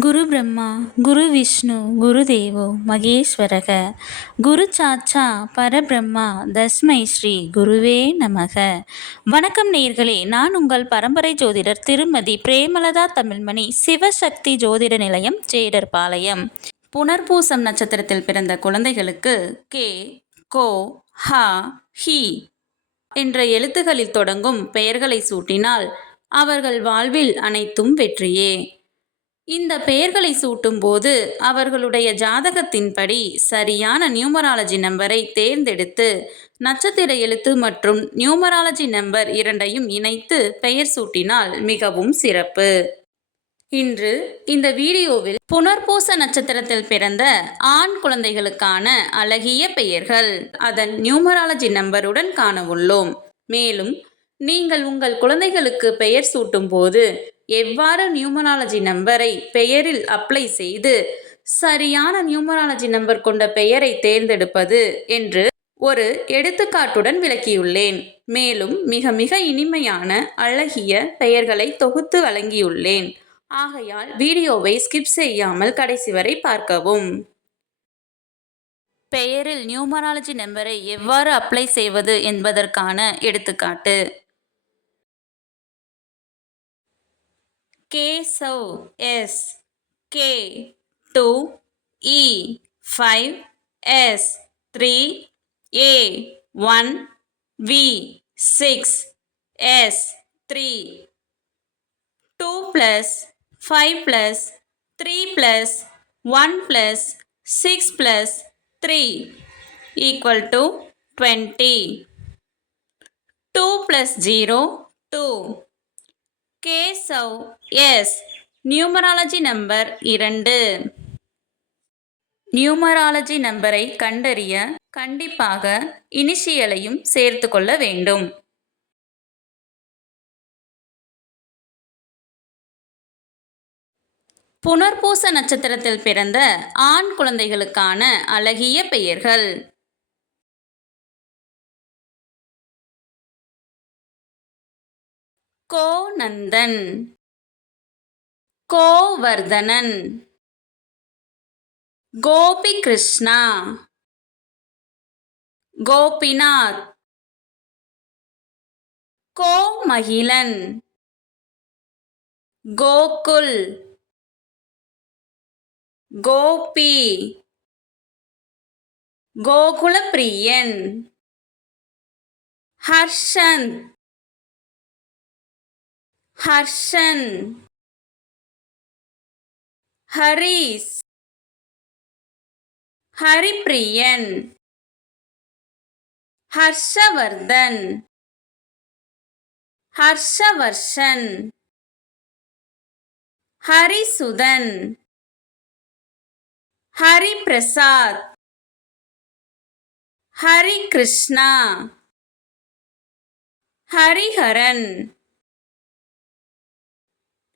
குரு பிரம்மா குரு விஷ்ணு குரு தேவோ மகேஸ்வரக. குரு சாச்சா பரபிரம்மா தஸ்மை ஸ்ரீ குருவே நமக. வணக்கம் நேர்களே நான் உங்கள் பரம்பரை ஜோதிடர் திருமதி பிரேமலதா தமிழ்மணி சிவசக்தி ஜோதிட நிலையம் ஜேடர்பாளையம் புனர்பூசம் நட்சத்திரத்தில் பிறந்த குழந்தைகளுக்கு கே கோ ஹா ஹி என்ற எழுத்துகளில் தொடங்கும் பெயர்களை சூட்டினால் அவர்கள் வாழ்வில் அனைத்தும் வெற்றியே. இந்த பெயர்களை சூட்டும்போது அவர்களுடைய ஜாதகத்தின்படி சரியான நியூமராலஜி நம்பரை தேர்ந்தெடுத்து நட்சத்திர எழுத்து மற்றும் நியூமராலஜி நம்பர் இரண்டையும் இணைத்து பெயர் சூட்டினால் மிகவும் சிறப்பு. இன்று இந்த வீடியோவில் புனர்பூச நட்சத்திரத்தில் பிறந்த ஆண் குழந்தைகளுக்கான அழகிய பெயர்கள் அதன் நியூமராலஜி நம்பருடன் காண உள்ளோம். மேலும் நீங்கள் உங்கள் குழந்தைகளுக்கு பெயர் சூட்டும் போது எவ்வாறு நியூமராலஜி நம்பரை பெயரில் அப்ளை செய்து சரியான நியூமராலஜி நம்பர் கொண்ட பெயரை தேர்ந்தெடுப்பது என்று ஒரு எடுத்துக்காட்டுடன் விளக்கியுள்ளேன். மேலும் மிக மிக இனிமையான அழகிய பெயர்களை தொகுத்து வழங்கியுள்ளேன். ஆகையால் வீடியோவை ஸ்கிப் செய்யாமல் கடைசி வரை பார்க்கவும். பெயரில் நியூமராலஜி நம்பரை எவ்வாறு அப்ளை செய்வது என்பதற்கான எடுத்துக்காட்டு. Keshav S K 2 E 5 S 3 A 1 V 6 S 3 2 plus 5 plus 3 plus 1 plus 6 plus 3 equal to 20 2 plus 0 2 Keshav S numerology number இரண்டு. நியூமராலஜி நம்பரை கண்டறிய கண்டிப்பாக இனிஷியலையும் சேர்த்து கொள்ள வேண்டும். புனர்பூச நட்சத்திரத்தில் பிறந்த ஆண் குழந்தைகளுக்கான அழகிய பெயர்கள். கோநந்தன். கோவர்தனன். கோபிகிருஷ்ணா. கோபிநாத். கோமகிலன் கோகுல். கோபி. கோகுலப்பிரியன். ஹர்ஷந்த். ஹர்ஷன். ஹரீஸ் ஹரிப்ரியன். ஹர்ஷவர்தன். ஹர்ஷவர்ஷன். ஹரிசுதன். ஹரிபிரசாத். ஹரி கிருஷ்ணா ஹரிஹரன்.